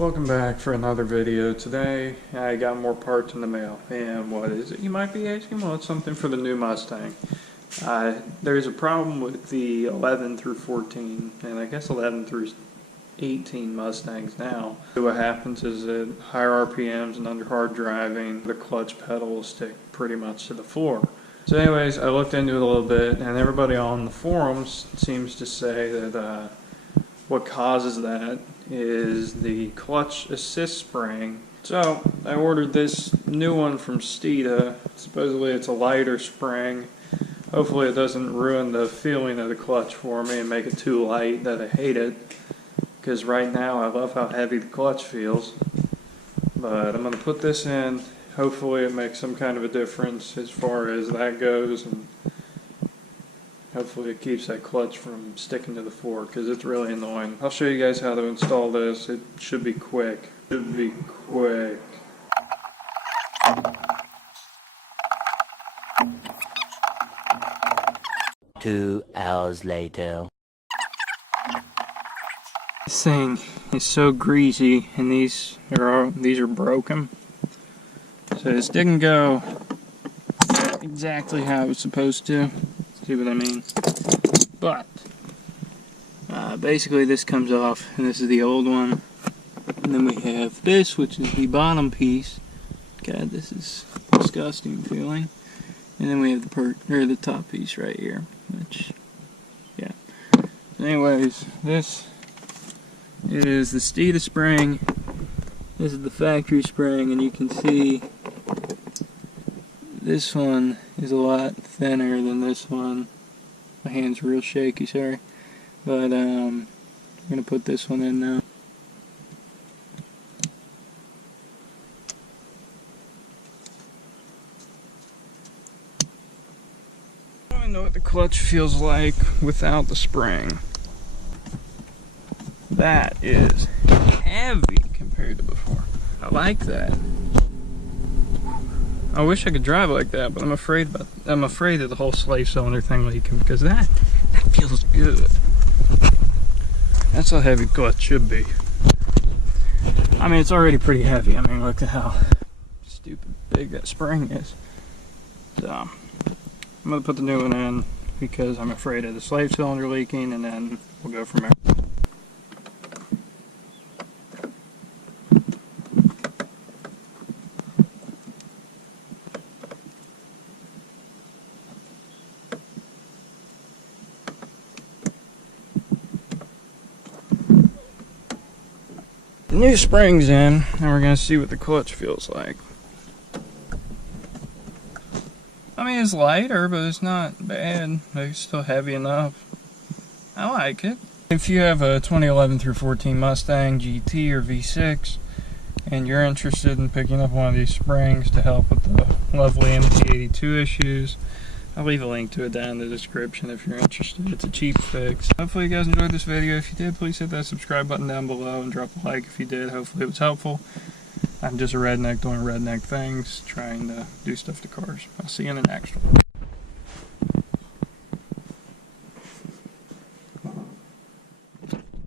Welcome back for another video. Today I got more parts in the mail. And what is it, you might be asking? Well, it's something for the new Mustang. There's a problem with the 11 through 14 and I guess 11 through 18 Mustangs now. What happens is at higher RPMs and under hard driving, the clutch pedal will stick pretty much to the floor. So anyways, I looked into it a little bit, and everybody on the forums seems to say that what causes that is the clutch assist spring. So I ordered this new one from Steeda. Supposedly it's a lighter spring. Hopefully it doesn't ruin the feeling of the clutch for me and make it too light that I hate it, because right now I love how heavy the clutch feels. But I'm going to put this in. Hopefully it makes some kind of a difference as far as that goes, and hopefully it keeps that clutch from sticking to the floor, because it's really annoying. I'll show you guys how to install this. It should be quick. 2 hours later. This thing is so greasy, and these are broken. So this didn't go exactly how it was supposed to. See what I mean? But basically this comes off, and this is the old one. And then we have this, which is the bottom piece. God, this is disgusting feeling. And then we have the top piece right here, which, yeah. So anyways, this is the Steeda spring. This is the factory spring, and you can see this one is a lot thinner than this one. My hand's real shaky, sorry. But I'm going to put this one in now. I know what the clutch feels like without the spring. That is heavy compared to before. I like that. I wish I could drive like that, but I'm afraid of the whole slave cylinder thing leaking, because that feels good. That's how heavy clutch should be. I mean, it's already pretty heavy. I mean, look at how stupid big that spring is. So I'm gonna put the new one in because I'm afraid of the slave cylinder leaking, and then we'll go from there. The new spring's in, and we're going to see what the clutch feels like. I mean, it's lighter, but it's not bad. It's still heavy enough. I like it. If you have a 2011 through 14 Mustang GT or V6, and you're interested in picking up one of these springs to help with the lovely MT82 issues, I'll leave a link to it down in the description if you're interested. It's a cheap fix. Hopefully you guys enjoyed this video. If you did, please hit that subscribe button down below and drop a like if you did. Hopefully it was helpful. I'm just a redneck doing redneck things, trying to do stuff to cars. I'll see you in the next one.